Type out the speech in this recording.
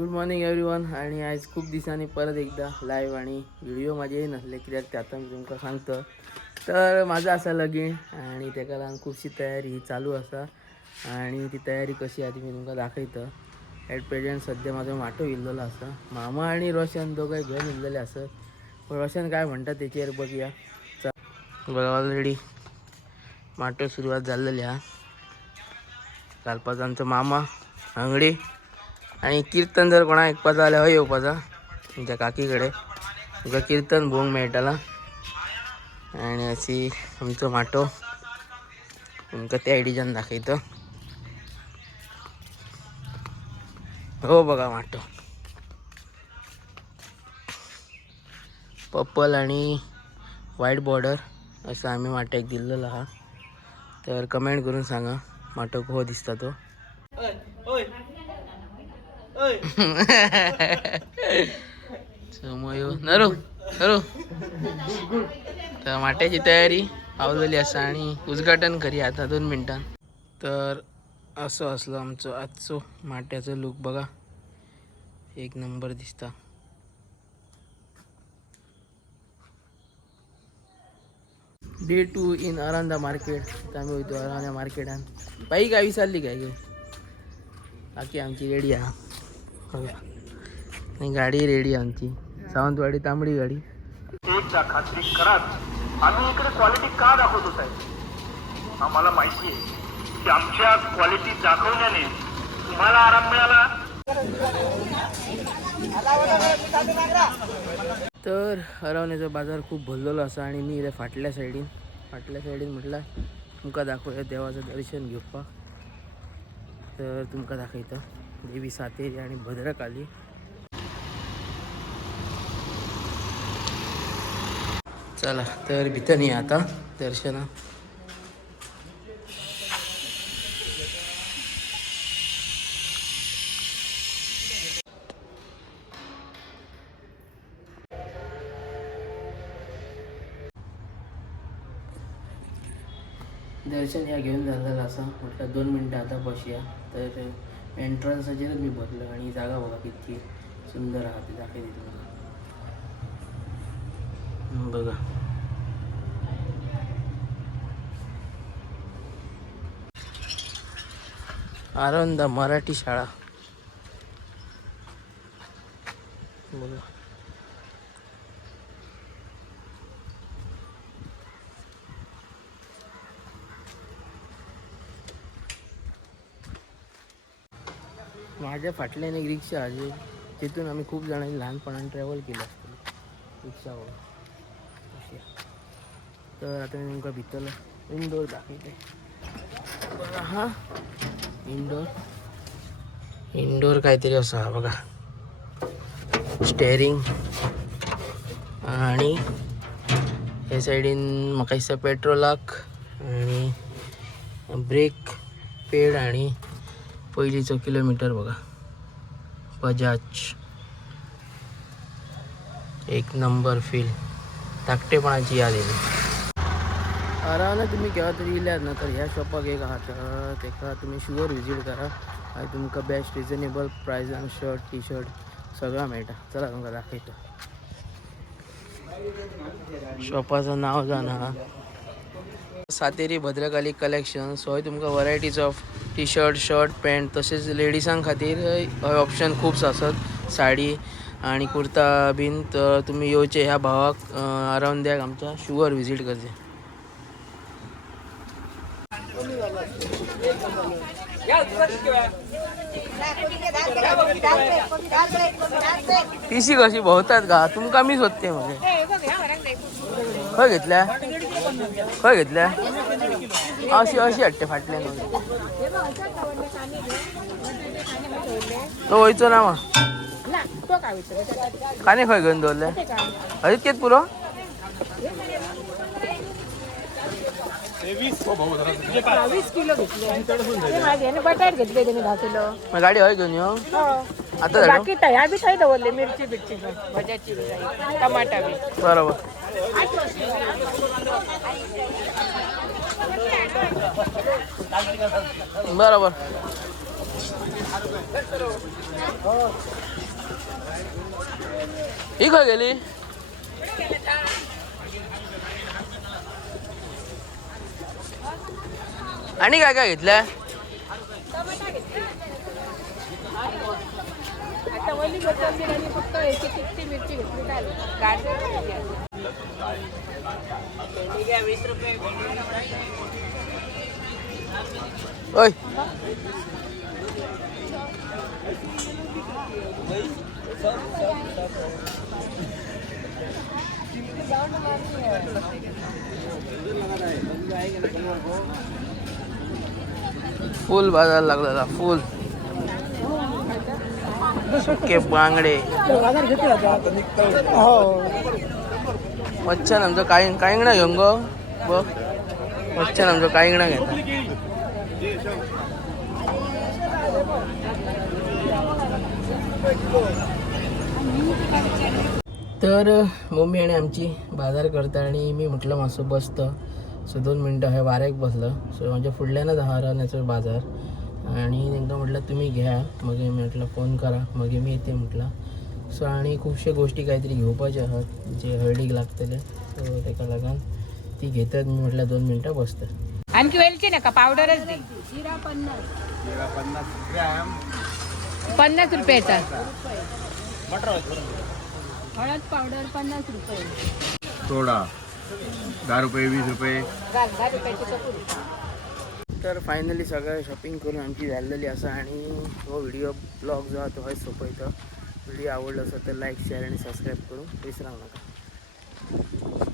Good morning everyone. आणि आज खूप दिवसांनी परत एकदा लाईव्ह आणि व्हिडिओ माझे नसले कित्याक ते आता मी तुमका सांगतो. तर माझं असा लगीन आणि तेका लागून खूपशी तयारी चालू असा आणि ती तयारी कशी आहे ती मी तुमका दाखवतो. ॲट प्रेझेंट सध्या माझं माटो इल्लेलो असा. मामा आणि रोशन दोघंही घेऊन इल्लेले असत. पण रोशन काय म्हणतात त्याच्यावर बघूया. बघा ऑलरेडी माटो सुरुवात झालेली हा. कालपासून आमचा मामा अंगडी आणि कीर्तन जर कोणा ऐकपाचा आल्या हय येवपाचा तुमच्या काकीकडे तुमका कीर्तन भोंग मेळटला. आणि अशी आमचं माटो तुमका त्या आयडीच्यान दाखवतो. हो बघा माटो पर्पल आणि व्हाईट बॉर्डर असं आम्ही माट्याक दिलेला हा. तर कमेंट करून सांगा माटो हो दिसता तो. समयो नरो नरो तर माट्याची तयारी आवलेली असा आणि उद्घाटन करूया आता 2 मिनिटां. तर असं असलं आमचं आजचं माट्याचं लुक बघा. एक नंबर दिसता. Day 2 in Aranda market. आम्ही होतो अरांदा मार्केटान. बाई काय विसरली काय गे बाकी आमची रेडी आहे. नाही गाडी रेडी आमची सावंतवाडी तांबडी गाडी. एकदा खात्री कराच आम्ही इकडे क्वालिटी का दाखवतो साहेब. आम्हाला माहिती आहे की आमच्या क्वालिटी दाखवण्याने तुम्हाला आराम मिळाला. तर हरवण्याचा बाजार खूप भरलेलो असा आणि मी इथे फाटल्या सायडीन म्हटलं तुमका दाखवूया देवाचं दर्शन घेवपाक. तर तुमका दाखवतं देवी सातेरी आणि भद्रकाली. चला तर भितर या आता दर्शना. दर्शन या घेऊन झालेलं असं म्हटलं 2 मिनटं आता बसूया. तर एंट्रन्सचेर मी बसलो आणि जागा बघा किती सुंदर आहे दाखवते तुम्हाला बघा. आरंदा मराठी शाळा बघा. माझ्या फाटल्याने एक रिक्षा आहे तिथून आम्ही खूप जणांनी लहानपणाने ट्रॅव्हल केलं असतं रिक्षावर. तर आता मी तुमका भितरला इंडोर दाखवते बघा. हा इंडोर काहीतरी असं हा बघा. स्टेअरिंग आणि हे सायडीन म्हाका दिसता पेट्रोलाक आणि ब्रेक पेड आणि पहिलीचं किलोमीटर बघा. बजाज एक नंबर फील धाकटेपणाची याद येते. अरावना तुम्ही केव्हा तरी येल्यात ना तर ह्या शॉपाक एक आहात तेका तुम्ही शुअर विजीट करा. आणि तुमका बेस्ट रिजनेबल प्रायसान शर्ट टी शर्ट सगळं मेळटा. चला तुमका दाखवतो. शॉपाचं नाव जाणा सातेरी भद्रकाली कलेक्शन. सोय तुमका varieties of T shirt shirt pant तसेच लेडीजां खातीर ऑप्शन खूप असत साडी आणि कुर्ता बीन. तर तुम्ही येवचे ह्या भावाक अरावंद्याक आमच्या शुअर विजीट करचे. पिशी कशी भोवतात का तुमका मीच होते म्हणजे खंय घेतल्या अशी हाडटे फाटल्यान तो वयचो ना मग काने खंय घेवन दवरले हजीत केत पुरो. 20 किलो घेतले बटाट घेतले त्यांनी 10 किलो. मग गाडी हय घेऊन येऊ आता बाकी तया बी थंय दवरले मिरची बिरची भज्याची टमाटा बी बरोबर. बरोबर ही खय गेली? आणि काय काय घेतलं? आता वली बदलली आणि फक्त याची तिखटी मिरची घेतली काय ओय फुल बाजार लागलेला फुल सुके बांगडे मच्छन आमचं कायंगणा घेऊन गो बघ मच्छन आमचं कायंगणा घेता तर मम्मी आणि आमची बाजार करता आणि मी म्हटलं मासो बसतं सो 2 मिनटं हे वाऱ्याक बसलं सो म्हणजे फुडल्यानच हा राहण्याचा बाजार आणि तांकां म्हटलं तुम्ही घ्या मग मी म्हटलं फोन करा मग मी येते म्हटलं सो आणि खूपशे गोष्टी काहीतरी घेवपाचे आहात जे हळदीक लागतले सो ताका लागून ती घेतात मी म्हटलं 2 मिनटं बसतं आणखी वेलची नका पावडरच दे 50 रुपयाचा हळद पावडर 50 रुपये सोडा 10 रुपये 20 रुपये 10 रुपयाची कपूर तर फायनली सगळं शॉपिंग करून आमची झालेली असा आणि हो व्हिडिओ ब्लॉग जो आहे तो हय सोपयतो व्हिडिओ आवडला असेल तर लाईक शेअर आणि सबस्क्राईब करून विसरू नका.